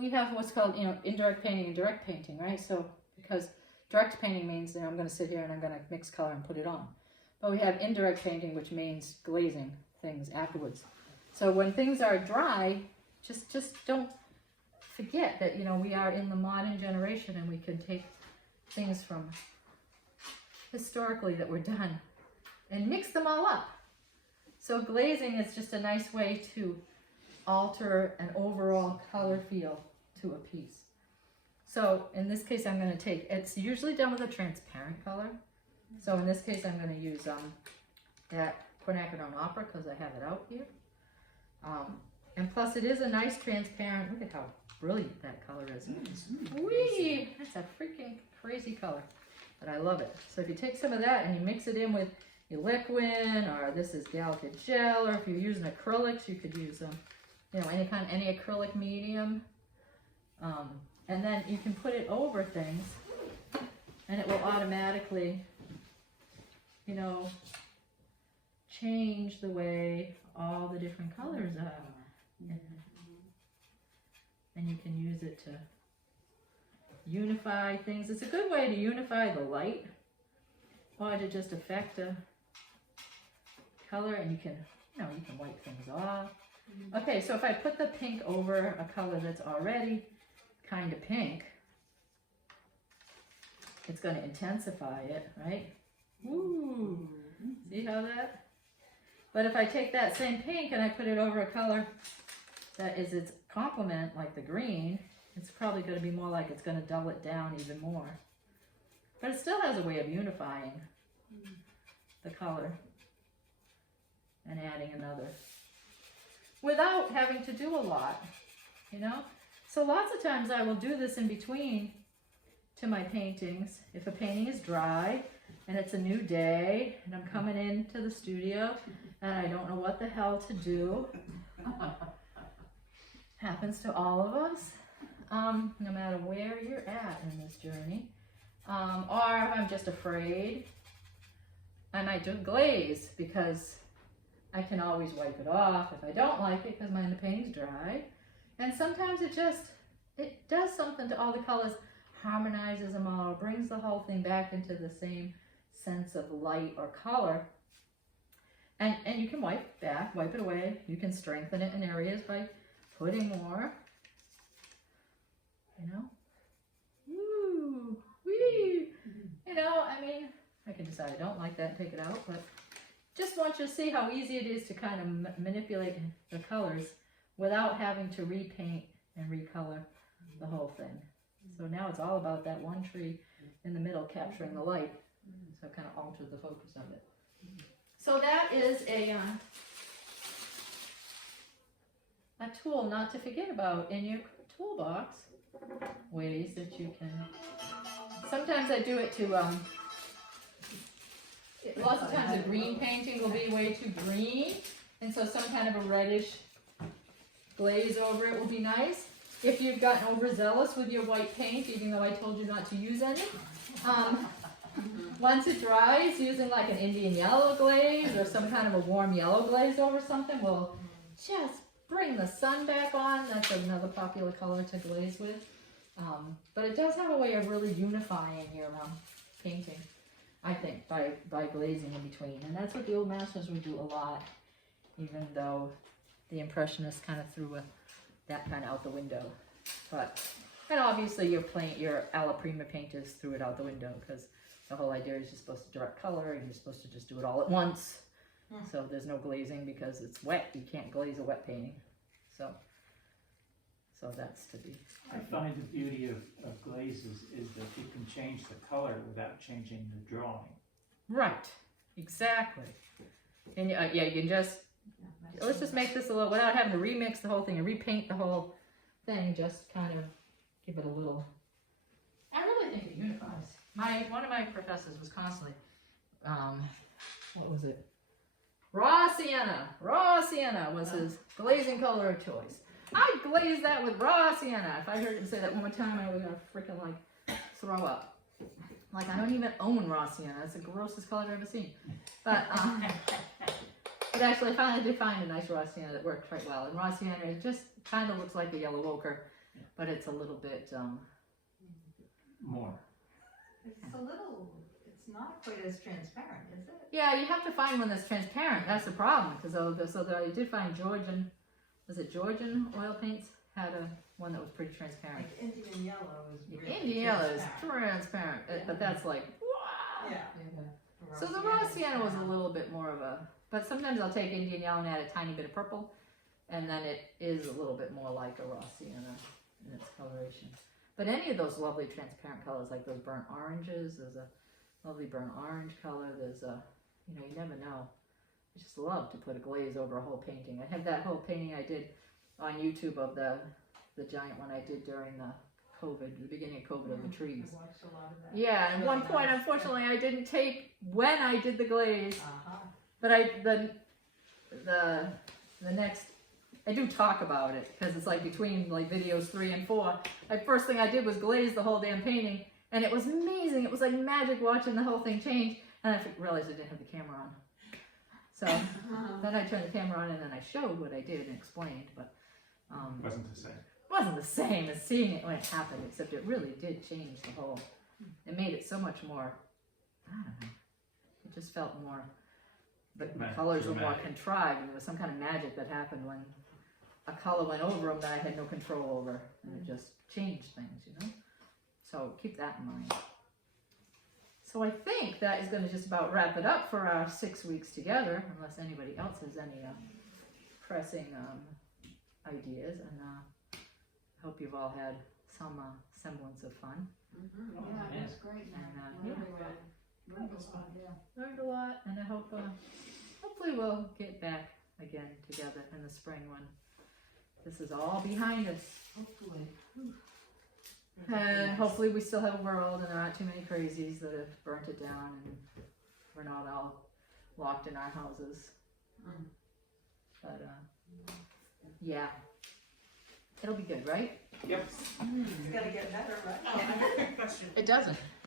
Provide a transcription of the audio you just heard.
we have what's called, you know, indirect painting and direct painting, right? So because direct painting means, you know, I'm going to sit here and I'm going to mix color and put it on. But we have indirect painting, which means glazing things afterwards. So when things are dry, just don't forget that, you know, we are in the modern generation and we can take things from historically that were done and mix them all up. So glazing is just a nice way to alter an overall color feel to a piece. So in this case, I'm going to take, it's usually done with a transparent color. So in this case, I'm going to use that quinacridone opera because I have it out here. And plus it is a nice transparent, look at how brilliant that color is. Whee! That's a freaking crazy color, but I love it. So if you take some of that and you mix it in with your liquid, or this is Gallic gel, or if you're using acrylics, you could use you know, any acrylic medium. And then you can put it over things and it will automatically, you know, change the way all the different colors are. And you can use it to unify things. It's a good way to unify the light or to just affect a color, and you can, you know, you can wipe things off. Okay, so if I put the pink over a color that's already kind of pink, it's going to intensify it, right? Ooh, see how that? But if I take that same pink and I put it over a color that is its complement, like the green, it's probably going to be more like it's going to dull it down even more. But it still has a way of unifying the color and adding another without having to do a lot, you know? So lots of times I will do this in between to my paintings. If a painting is dry and it's a new day and I'm coming into the studio and I don't know what the hell to do, happens to all of us, no matter where you're at in this journey, or if I'm just afraid, I might do glaze because I can always wipe it off if I don't like it because the painting's dry. And sometimes it does something to all the colors, harmonizes them all, brings the whole thing back into the same sense of light or color. And you can wipe it away. You can strengthen it in areas by putting more, you know. Woo, wee. You know, I mean, I can decide I don't like that and take it out, but just want you to see how easy it is to kind of manipulate the colors without having to repaint and recolor the whole thing. So now it's all about that one tree in the middle capturing the light. So it kind of altered the focus of it. So that is a tool not to forget about in your toolbox. Ways that you can, sometimes I do it to, lots of times a green painting will be way too green, and so some kind of a reddish glaze over it will be nice. If you've gotten overzealous with your white paint, even though I told you not to use any, once it dries, using like an Indian yellow glaze or some kind of a warm yellow glaze over something will just bring the sun back on. That's another popular color to glaze with. But it does have a way of really unifying your painting, I think, by glazing in between. And that's what the old masters would do a lot, even though the Impressionists kind of threw that kind of out the window. And obviously your alla prima painters threw it out the window because the whole idea is you're supposed to direct color and you're supposed to just do it all at once. So there's no glazing because it's wet. You can't glaze a wet painting. So that's to be. I find the beauty of glazes is that you can change the color without changing the drawing. Right, exactly. And yeah, you can just, let's just make this a little, without having to remix the whole thing and repaint the whole thing, just kind of give it a little, I really think it unifies. One of my professors was constantly, what was it? Raw sienna was his glazing color of choice. I glazed that with raw sienna. If I heard him say that one more time, I was gonna freaking like throw up. Like I don't even own raw sienna. It's the grossest color I've ever seen. But actually, I finally did find a nice raw sienna that worked quite well. And raw sienna, it just kind of looks like a yellow ochre, but it's a little bit, More. It's a little, it's not quite as transparent, is it? yeah, you have to find one that's transparent. That's the problem, because I did find Georgian, was it Georgian oil paints had one that was pretty transparent. Like Indian yellow is really Indian yellow is transparent. transparent, but that's like, wow. Yeah. So the raw sienna was a little bit more of a, but sometimes I'll take Indian yellow and add a tiny bit of purple, and then it is a little bit more like a raw sienna in its coloration. But any of those lovely transparent colors, like those burnt oranges, there's a lovely burnt orange color, there's a, you know, you never know. I just love to put a glaze over a whole painting. I have that whole painting I did on YouTube of the giant one I did during the COVID, the beginning of COVID of the trees. I watched a lot of that. Yeah, and at one point, nice. unfortunately, I didn't tape when I did the glaze, Uh-huh. but the next, I do talk about it, because it's like between like videos 3 and 4. Like first thing I did was glaze the whole damn painting, and it was amazing. It was like magic watching the whole thing change, and I realized I didn't have the camera on. So then I turned the camera on, and then I showed what I did and explained, but Wasn't the same. wasn't the same as seeing it when it happened, except it really did change the whole, it made it so much more, I don't know, it just felt more, the colors were more Dramatic. contrived, and there was some kind of magic that happened when a color went over them that I had no control over, and it just changed things, you know? So keep that in mind. So I think that is going to just about wrap it up for our 6 weeks together, unless anybody else has any pressing ideas, and I hope you've all had some semblance of fun. Yeah, that's great. And, yeah. Learned a lot, yeah. Learned a lot, and I hope hopefully we'll get back again together in the spring when this is all behind us. Hopefully. And hopefully we still have a world and there aren't too many crazies that have burnt it down and we're not all locked in our houses. Mm. But yeah, it'll be good, right? Yep. It's gonna get better, right? It doesn't.